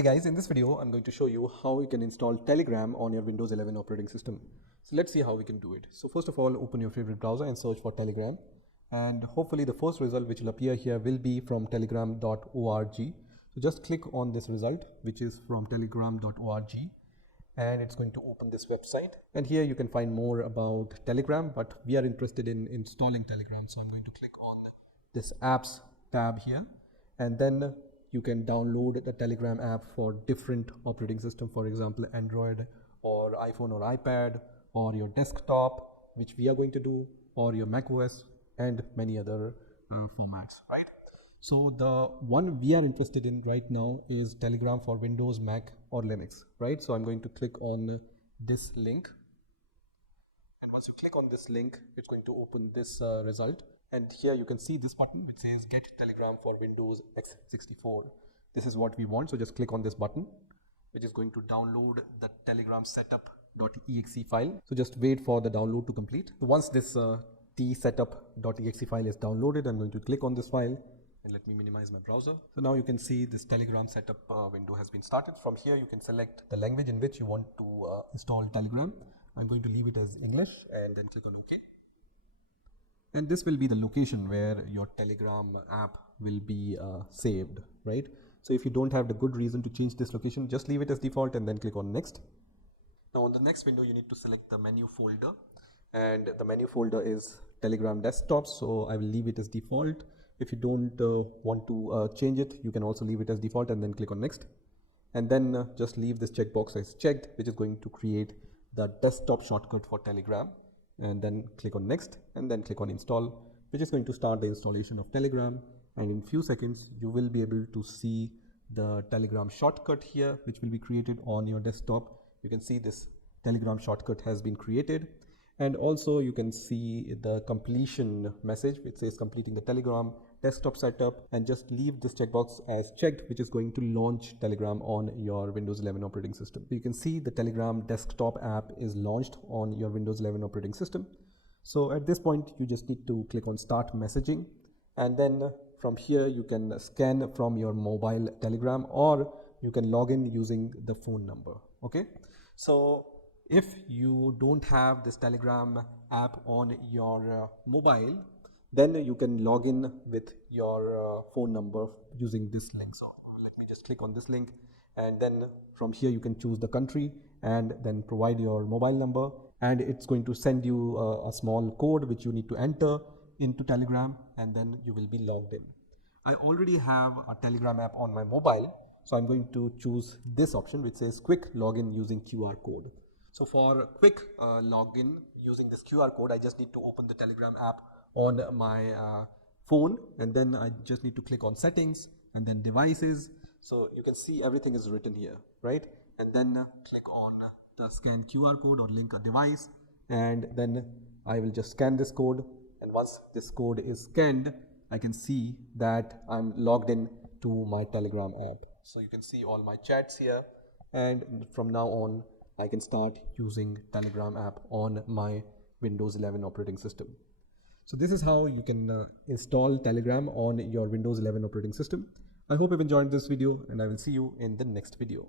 Hey guys, in this video I'm going to show you how you can install Telegram on your Windows 11 operating system. So let's see how we can do it. So first of all, open your favorite browser and search for Telegram, and hopefully the first result which will appear here will be from telegram.org. So just click on this result, which is from telegram.org, and it's going to open this website, and here you can find more about Telegram, but we are interested in installing Telegram. So I'm going to click on this apps tab here, and then you can download the Telegram app for different operating system, for example Android or iPhone or iPad or your desktop, which we are going to do, or your Mac OS and many other formats, right? So the one we are interested in right now is Telegram for Windows, Mac or Linux, right? So I'm going to click on this link, and once you click on this link, it's going to open this result. And here you can see this button which says Get Telegram for Windows x64. This is what we want. So just click on this button, which is going to download the Telegram setup.exe file. So just wait for the download to complete. So once this tsetup.exe file is downloaded, I'm going to click on this file, and let me minimize my browser. So now you can see this Telegram setup window has been started. From here you can select the language in which you want to install Telegram. I'm going to leave it as English and then click on OK. And this will be the location where your Telegram app will be saved, right? So if you don't have the good reason to change this location, just leave it as default and then click on next. Now on the next window, you need to select the menu folder, and the menu folder is Telegram desktop. So I will leave it as default. If you don't want to change it, you can also leave it as default and then click on next. And then just leave this checkbox as checked, which is going to create the desktop shortcut for Telegram. And then click on next, and then click on install, which is going to start the installation of Telegram. And in few seconds you will be able to see the Telegram shortcut here, which will be created on your desktop. You can see this Telegram shortcut has been created, and also you can see the completion message which says completing the Telegram desktop setup, and just leave this checkbox as checked, which is going to launch Telegram on your Windows 11 operating system. So you can see the Telegram desktop app is launched on your Windows 11 operating system. So at this point you just need to click on start messaging, and then from here you can scan from your mobile Telegram, or you can log in using the phone number. Okay, so if you don't have this Telegram app on your mobile, then you can log in with your phone number using this link. So let me just click on this link, and then from here you can choose the country and then provide your mobile number, and it's going to send you a small code which you need to enter into Telegram, and then you will be logged in. I already have a Telegram app on my mobile, so I'm going to choose this option which says quick login using QR code. So for quick login using this QR code, I just need to open the Telegram app on my phone, and then I just need to click on settings and then devices. So you can see everything is written here, right? And then click on the scan QR code or link a device, and then I will just scan this code. And once this code is scanned, I can see that I'm logged in to my Telegram app. So you can see all my chats here, and from now on I can start using Telegram app on my Windows 11 operating system. So this is how you can install Telegram on your Windows 11 operating system. I hope you've enjoyed this video, and I will see you in the next video.